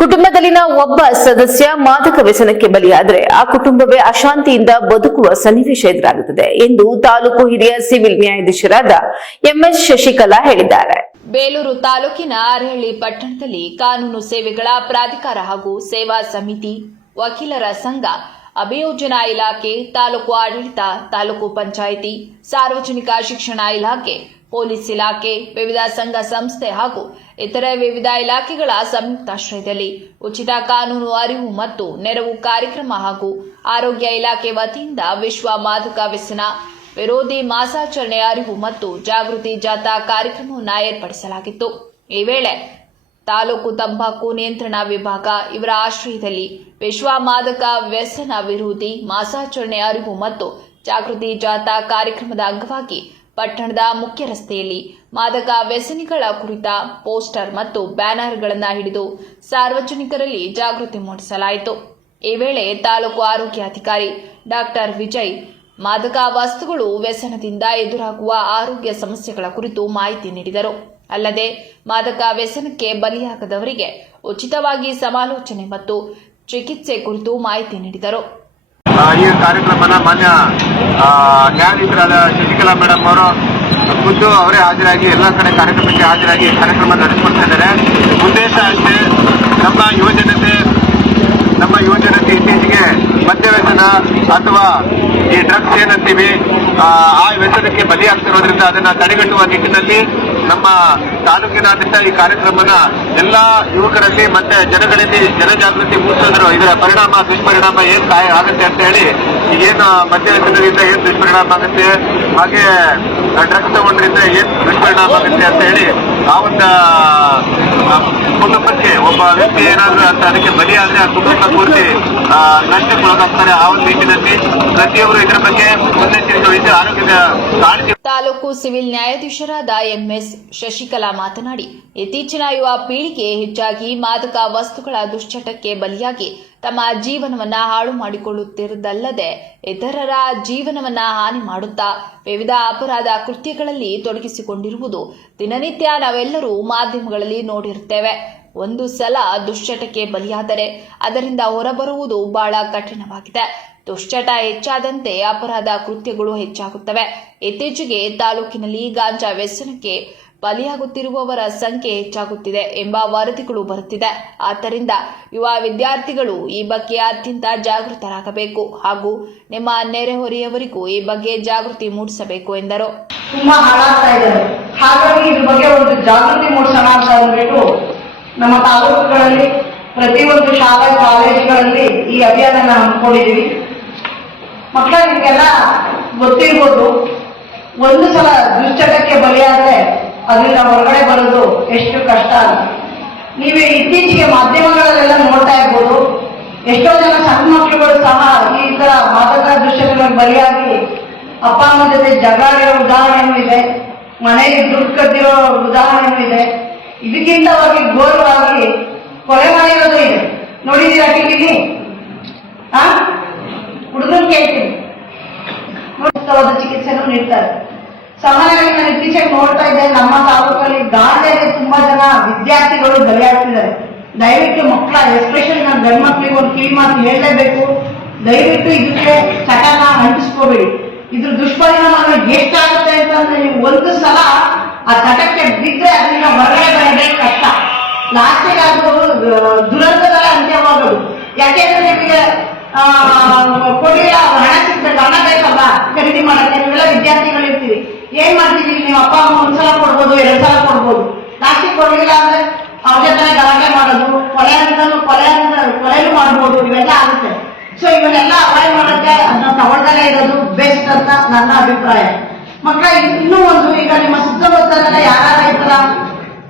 ಕುಟುಂಬದಲ್ಲಿನ ಒಬ್ಬ ಸದಸ್ಯ ಮಾದಕ ವ್ಯಸನಕ್ಕೆ ಬಲಿಯಾದರೆ ಆ ಕುಟುಂಬವೇ ಅಶಾಂತಿಯಿಂದ ಬದುಕುವ ಸನ್ನಿವೇಶ ಎದುರಾಗುತ್ತದೆ ಎಂದು ತಾಲೂಕು ಹಿರಿಯ ಸಿವಿಲ್ ನ್ಯಾಯಾಧೀಶರಾದ ಎಂಎಸ್ ಶಶಿಕಲಾ ಹೇಳಿದ್ದಾರೆ. ಬೇಲೂರು ತಾಲೂಕಿನ ಅರಹಳ್ಳಿ ಪಟ್ಟಣದಲ್ಲಿ ಕಾನೂನು ಸೇವೆಗಳ ಪ್ರಾಧಿಕಾರ ಹಾಗೂ ಸೇವಾ ಸಮಿತಿ ವಕೀಲರ ಸಂಘ ಅಭಿಯೋಜನಾ ಇಲಾಖೆ, ತಾಲೂಕು ಆಡಳಿತ, ತಾಲೂಕು ಪಂಚಾಯಿತಿ, ಸಾರ್ವಜನಿಕ ಶಿಕ್ಷಣ ಇಲಾಖೆ, ಪೊಲೀಸ್ ಇಲಾಖೆ, ವಿವಿಧ ಸಂಘ ಸಂಸ್ಥೆ ಹಾಗೂ ಇತರೆ ವಿವಿಧ ಇಲಾಖೆಗಳ ಸಂಯುಕ್ತಾಶ್ರಯದಲ್ಲಿ ಉಚಿತ ಕಾನೂನು ಅರಿವು ಮತ್ತು ನೆರವು ಕಾರ್ಯಕ್ರಮ ಹಾಗೂ ಆರೋಗ್ಯ ಇಲಾಖೆ ವತಿಯಿಂದ ವಿಶ್ವ ಮಾದಕ ವ್ಯಸನ ವಿರೋಧಿ ಮಾಸಾಚರಣೆ ಅರಿವು ಮತ್ತು ಜಾಗೃತಿ ಜಾಥಾ ಕಾರ್ಯಕ್ರಮವನ್ನು ಏರ್ಪಡಿಸಲಾಗಿತ್ತು. ಈ ವೇಳೆ ತಾಲೂಕು ತಂಬಾಕು ನಿಯಂತ್ರಣ ವಿಭಾಗ ಇವರ ಆಶ್ರಯದಲ್ಲಿ ವಿಶ್ವ ಮಾದಕ ವ್ಯಸನ ವಿರೋಧಿ ಮಾಸಾಚರಣೆ ಅರಿವು ಮತ್ತು ಜಾಗೃತಿ ಜಾಥಾ ಕಾರ್ಯಕ್ರಮದ ಅಂಗವಾಗಿ ಪಟ್ಟಣದ ಮುಖ್ಯ ರಸ್ತೆಯಲ್ಲಿ ಮಾದಕ ವ್ಯಸನಿಗಳ ಕುರಿತ ಪೋಸ್ಟರ್ ಮತ್ತು ಬ್ಯಾನರ್ಗಳನ್ನು ಹಿಡಿದು ಸಾರ್ವಜನಿಕರಲ್ಲಿ ಜಾಗೃತಿ ಮೂಡಿಸಲಾಯಿತು. ಈ ವೇಳೆ ತಾಲೂಕು ಆರೋಗ್ಯಾಧಿಕಾರಿ ಡಾಕ್ಟರ್ ವಿಜಯ್, ಮಾದಕ ವಸ್ತುಗಳು ವ್ಯಸನದಿಂದ ಎದುರಾಗುವ ಆರೋಗ್ಯ ಸಮಸ್ಯೆಗಳ ಕುರಿತು ಮಾಹಿತಿ ನೀಡಿದರು. ಅಲ್ಲದೆ, ಮಾದಕ ವ್ಯಸನಕ್ಕೆ ಬಲಿಯಾಗದವರಿಗೆ ಉಚಿತವಾಗಿ ಸಮಾಲೋಚನೆ ಮತ್ತು ಚಿಕಿತ್ಸೆ ಕುರಿತು ಮಾಹಿತಿ ನೀಡಿದರು. ಈ ಕಾರ್ಯಕ್ರಮನ ಮಾನ್ಯ ನ್ಯಾಯಾಧೀಶರಾದ ಶಶಿಕಲಾ ಮೇಡಮ್ ಅವರು ಖುದ್ದು ಅವರೇ ಹಾಜರಾಗಿ ಎಲ್ಲ ಕಡೆ ಕಾರ್ಯಕ್ರಮಕ್ಕೆ ಹಾಜರಾಗಿ ಕಾರ್ಯಕ್ರಮ ನಡೆಸಿಕೊಡ್ತಾ ಇದ್ದಾರೆ. ಉದ್ದೇಶ ಅಷ್ಟೇ ನಮ್ಮ ಯುವಜನತೆ ನಮ್ಮ ಯುವಜನತೆ ಇತ್ತೀಚೆಗೆ ಮದ್ಯ ವ್ಯಸನ ಅಥವಾ ಈ ಡ್ರಗ್ಸ್ ಏನಂತೀವಿ, ಆ ವ್ಯಸನಕ್ಕೆ ಬಲಿಯಾಗ್ತಿರೋದ್ರಿಂದ ಅದನ್ನ ತಡೆಗಟ್ಟುವ ನಿಟ್ಟಿನಲ್ಲಿ ನಮ್ಮ ತಾಲೂಕಿನಾದ್ಯಂತ ಈ ಕಾರ್ಯಕ್ರಮನ ಎಲ್ಲಾ ಯುವಕರಲ್ಲಿ ಮತ್ತೆ ಜನಗಳಲ್ಲಿ ಜನಜಾಗೃತಿ ಮೂಡಿಸಿದ್ರು ಇದರ ಪರಿಣಾಮ, ದುಷ್ಪರಿಣಾಮ ಏನ್ ಆಗುತ್ತೆ ಅಂತ ಹೇಳಿ ಏನು ಮದ್ಯ ವ್ಯಸನದಿಂದ ಏನ್ ದುಷ್ಪರಿಣಾಮ ಆಗುತ್ತೆ, ಹಾಗೆ ಡ್ರಗ್ಸ್ ತಗೊಂಡ್ರಿಂದ ಏನ್ ದುಷ್ಪರಿಣಾಮ ಆಗುತ್ತೆ ಅಂತ ಹೇಳಿ ಆ ಒಂದು ಕುಟುಂಬಕ್ಕೆ ಒಬ್ಬ ವ್ಯಕ್ತಿ ಏನಾದ್ರು ಅಂತ ಅದಕ್ಕೆ ಬಲಿಯಾದ್ರೆ ಕುಟುಂಬ ಪೂರ್ತಿ ನಷ್ಟಕ್ಕೊಳಗಾಗ್ತಾರೆ. ಆ ಒಂದು ನಿಟ್ಟಿನಲ್ಲಿ ಪ್ರತಿಯೊಬ್ಬರು ಇದರ ಬಗ್ಗೆ ಮುನ್ನೆಚ್ಚರಿಕೆ ವಹಿಸಿ ಆರೋಗ್ಯದ ಕಾಳಜಿ ತಾಲೂಕು ಸಿವಿಲ್ ನ್ಯಾಯಾಧೀಶರಾದ ಎಂಎಸ್ ಶಶಿಕಲಾ ಮಾತನಾಡಿ, ಇತ್ತೀಚಿನ ಯುವ ಪೀಳಿಗೆ ಹೆಚ್ಚಾಗಿ ಮಾದಕ ವಸ್ತುಗಳ ದುಶ್ಚಟಕ್ಕೆ ಬಲಿಯಾಗಿ ತಮ್ಮ ಜೀವನವನ್ನ ಹಾಳು ಮಾಡಿಕೊಳ್ಳುತ್ತಿರುವುದಲ್ಲದೆ ಇತರರ ಜೀವನವನ್ನ ಹಾನಿ ಮಾಡುತ್ತಾ ವಿವಿಧ ಅಪರಾಧ ಕೃತ್ಯಗಳಲ್ಲಿ ತೊಡಗಿಸಿಕೊಂಡಿರುವುದು ದಿನನಿತ್ಯ ನಾವೆಲ್ಲರೂ ಮಾಧ್ಯಮಗಳಲ್ಲಿ ನೋಡಿರುತ್ತೇವೆ. ಒಂದು ಸಲ ದುಶ್ಚಟಕ್ಕೆ ಬಲಿಯಾದರೆ ಅದರಿಂದ ಹೊರಬರುವುದು ಬಹಳ ಕಠಿಣವಾಗಿದೆ. ದುಶ್ಚಟ ಹೆಚ್ಚಾದಂತೆ ಅಪರಾಧ ಕೃತ್ಯಗಳು ಹೆಚ್ಚಾಗುತ್ತವೆ. ಇತ್ತೀಚೆಗೆ ತಾಲೂಕಿನಲ್ಲಿ ಗಾಂಜಾ ವ್ಯಸನಕ್ಕೆ ಬಲಿಯಾಗುತ್ತಿರುವವರ ಸಂಖ್ಯೆ ಹೆಚ್ಚಾಗುತ್ತಿದೆ ಎಂಬ ವರದಿಗಳು ಬರುತ್ತಿದೆ. ಆದ್ದರಿಂದ ಯುವ ವಿದ್ಯಾರ್ಥಿಗಳು ಈ ಬಗ್ಗೆ ಅತ್ಯಂತ ಜಾಗೃತರಾಗಬೇಕು ಹಾಗೂ ನಿಮ್ಮ ನೆರೆಹೊರೆಯವರಿಗೂ ಈ ಬಗ್ಗೆ ಜಾಗೃತಿ ಮೂಡಿಸಬೇಕು ಎಂದರು. ತುಂಬಾ ಹಾಳಾಗ್ತಾ ಇದ್ದಾರೆ. ಹಾಗಾಗಿ ಇದ್ರ ಬಗ್ಗೆ ಒಂದು ಜಾಗೃತಿ ಮೂಡಿಸೋಣ ಅಂತ ಅಂದ್ಬಿಟ್ಟು ನಮ್ಮ ತಾಲೂಕುಗಳಲ್ಲಿ ಪ್ರತಿಯೊಂದು ಶಾಲಾ ಕಾಲೇಜುಗಳಲ್ಲಿ ಈ ಅಭಿಯಾನ ಹಮ್ಮಿಕೊಂಡಿದ್ದೀವಿ. ಮಕ್ಕಳಿಗೆಲ್ಲ ಗೊತ್ತಿರ್ಬೋದು, ಒಂದು ಸಲ ದುಶ್ಚಟಕ್ಕೆ ಬಲಿಯಾದ್ರೆ ಅದರಿಂದ ಹೊರಗಡೆ ಬರೋದು ಎಷ್ಟು ಕಷ್ಟ ಅಂತ. ನೀವು ಇತ್ತೀಚೆಗೆ ಮಾಧ್ಯಮಗಳಲ್ಲೆಲ್ಲ ನೋಡ್ತಾ ಇರ್ಬೋದು. ಎಷ್ಟೋ ಜನ ಸಣ್ಣ ಮಕ್ಕಳುಗಳು ಸಹ ಈ ತರ ಮಾದಕ ದೃಶ್ಯಗಳಿಗೆ ಬಲಿಯಾಗಿ ಅಪ್ಪ ಅಮ್ಮ ಜೊತೆ ಜಗಾಡಿರೋ ಉದಾಹರಣೆನೂ ಇದೆ ಮನೆಗೆ ದುಡ್ಡು ಕಟ್ಟಿರೋ ಉದಾಹರಣೆನೂ ಇದೆ ಇದಕ್ಕಿಂತವಾಗಿ ಘೋರವಾಗಿ ಕೊಲೆ ಮಾಡಿರೋದು ಇದೆ. ನೋಡಿದೀರಾ ಟಿವಿಲಿ? ಹುಡುಗನ್ ಕೇಳ್ತೀನಿ. ಚಿಕಿತ್ಸೆ ಚಿಕಿತ್ಸೆನೂ ನೀಡ್ತಾರೆ ಸಾಮಾನ್ಯವಾಗಿ ನಾನು ಇತ್ತೀಚೆಗೆ ನೋಡ್ತಾ ಇದ್ದೆ. ನಮ್ಮ ತಾಲೂಕಲ್ಲಿ ಗಾಳಿಯಲ್ಲಿ ತುಂಬಾ ಜನ ವಿದ್ಯಾರ್ಥಿಗಳು ಬಲಿಯಾಗ್ತಿದ್ದಾರೆ. ದಯವಿಟ್ಟು ಮಕ್ಕಳ, ಎಸ್ಪೆಷಲಿ ನಮ್ಮ ಗಂಡು ಮಕ್ಕಳಿಗೆ ಒಂದು ಕಿವಿ ಮಾತು ಹೇಳಲೇಬೇಕು. ದಯವಿಟ್ಟು ಇದಕ್ಕೆ ಚಟನ ಅಂಟಿಸ್ಕೋಬೇಡಿ. ಇದ್ರ ದುಷ್ಪರಿಣಾಮ ಎಷ್ಟಾಗುತ್ತೆ ಅಂತಂದ್ರೆ ನೀವು ಒಂದು ಸಲ ಆ ಚಟಕ್ಕೆ ಬಿದ್ದರೆ ಅದರಿಂದ ಹೊರಗಡೆ ಬರೋದೇ ಕಷ್ಟ. ಲಾಸ್ಟಿಗೆ ಅದು ದುರಂತದಲ್ಲ ಅಂತ್ಯವಾಗೋದು. ಯಾಕೆಂದ್ರೆ ನಿಮಗೆ ಕೊಡಿಯ ಹಣ ಸಿಗ್ಬೇಕು, ಹಣ ಬೇಕಲ್ಲ ಖರೀದಿ ಮಾಡಕ್ಕೆ ನೀವೆಲ್ಲ ಇರ್ತೀರಿ ಏನ್ ಮಾಡ್ತಿದೀವಿ ನೀವು ಅಪ್ಪ, ಅಮ್ಮ ಒಂದ್ಸಲ ಕೊಡ್ಬೋದು, ಎರಡ್ ಸಲ ಕೊಡ್ಬೋದು. ಲಾಸ್ಟಿಗೆ ಕೊಡ್ಲಿಲ್ಲ ಅಂದ್ರೆ ಅವ್ರ ಜೊತೆ ಗಲಾಟೆ ಮಾಡೋದು, ಕೊಲೆ ಕೊಲೆ ಕೊಲೆನೂ ಮಾಡ್ಬೋದು, ಇವೆಲ್ಲ ಆಗುತ್ತೆ. ಸೊ ಇವನ್ನೆಲ್ಲ ಅವಾಯ್ಡ್ ಮಾಡಕ್ಕೆ ಅದನ್ನ ತಗೊಳ್ದಲೇ ಇರೋದು ಬೆಸ್ಟ್ ಅಂತ ನನ್ನ ಅಭಿಪ್ರಾಯ. ಮಕ್ಕಳ, ಇನ್ನೂ ಒಂದು ಈಗ ನಿಮ್ಮ ಸುತ್ತಮುತ್ತಲ ಯಾರು ತರ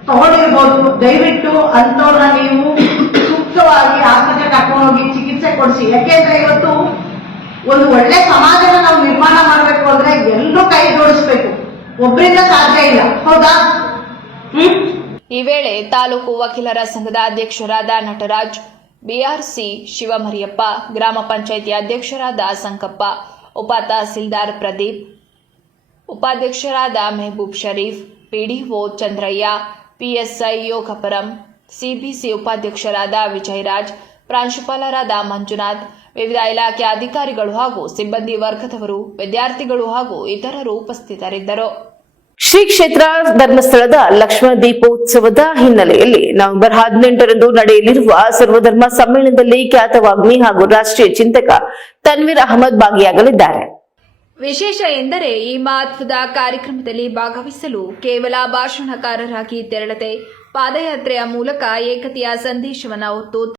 ತಗೊಂಡಿರ್ಬೋದು. ದಯವಿಟ್ಟು ಅಂತವ್ರನ್ನ ನೀವು ಸೂಕ್ತವಾಗಿ ಆಸ್ಪತ್ರೆಗೆ ಕರ್ಕೊಂಡೋಗಿ ಚಿಕಿತ್ಸೆ ಕೊಡಿಸಿ. ಯಾಕೆಂದ್ರೆ ಇವತ್ತು ಒಂದು ಒಳ್ಳೆ ಸಮಾಜನ ನಾವು ನಿರ್ಮಾಣ ಮಾಡಬೇಕು ಅಂದ್ರೆ ಎಲ್ಲರೂ ಕೈ ಜೋಡಿಸ್ಬೇಕು. ಒಬ್ಬರಿಂದ ಸಾಧ್ಯ ಇಲ್ಲ. ಹೌದಾ? ಹ್ಮ್? ಈ ವೇಳೆ ತಾಲೂಕು ವಕೀಲರ ಸಂಘದ ಅಧ್ಯಕ್ಷರಾದ ನಟರಾಜ್, ಬಿಆರ್ಸಿ ಶಿವಮರಿಯಪ್ಪ, ಗ್ರಾಮ ಪಂಚಾಯಿತಿ ಅಧ್ಯಕ್ಷರಾದ ಸಂಕಪ್ಪ, ಉಪ ತಹಸೀಲ್ದಾರ್ ಪ್ರದೀಪ್, ಉಪಾಧ್ಯಕ್ಷರಾದ ಮೆಹಬೂಬ್ ಶರೀಫ್, ಪಿಡಿಒ ಚಂದ್ರಯ್ಯ, ಪಿಎಸ್ಐ ಯೋಗಪರಂ, ಸಿಬಿಸಿ ಉಪಾಧ್ಯಕ್ಷರಾದ ವಿಜಯರಾಜ್ ಪ್ರಾಂಶುಪಾಲರಾದ ಮಂಜುನಾಥ್ ವಿವಿಧ ಇಲಾಖೆ ಅಧಿಕಾರಿಗಳು ಹಾಗೂ ಸಿಬ್ಬಂದಿ ವರ್ಗದವರು ವಿದ್ಯಾರ್ಥಿಗಳು ಹಾಗೂ ಇತರರು ಉಪಸ್ಥಿತರಿದ್ದರು. ಶ್ರೀ ಕ್ಷೇತ್ರ ಧರ್ಮಸ್ಥಳದ ಲಕ್ಷ್ಮಣ ದೀಪೋತ್ಸವದ ಹಿನ್ನೆಲೆಯಲ್ಲಿ ನವೆಂಬರ್ ಹದಿನೆಂಟರಂದು ನಡೆಯಲಿರುವ ಸರ್ವಧರ್ಮ ಸಮ್ಮೇಳನದಲ್ಲಿ ಖ್ಯಾತ ವಾಗ್ಮಿ ಹಾಗೂ ರಾಷ್ಟ್ರೀಯ ಚಿಂತಕ ತನ್ವೀರ್ ಅಹಮದ್ ಭಾಗಿಯಾಗಲಿದ್ದಾರೆ. ವಿಶೇಷ ಎಂದರೆ ಈ ಮಹತ್ವದ ಕಾರ್ಯಕ್ರಮದಲ್ಲಿ ಭಾಗವಹಿಸಲು ಕೇವಲ ಭಾಷಣಕಾರರಾಗಿ ತೆರಳದೆ ಪಾದಯಾತ್ರೆಯ ಮೂಲಕ ಏಕತೆಯ ಸಂದೇಶವನ್ನು ಹೊತ್ತು